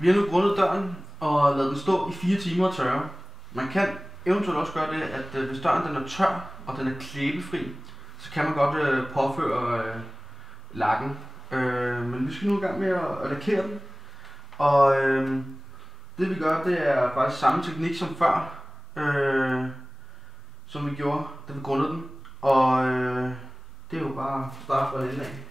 Vi har nu grundet døren og ladet den stå i 4 timer og tørre. Man kan eventuelt også gøre det, at hvis døren den er tør og den er klæbefri, så kan man godt påføre lakken. Men vi skal nu i gang med at lakere den. Og det vi gør, det er faktisk samme teknik som før, som vi gjorde, da vi grundede den. Og det er jo bare at starte fra den af.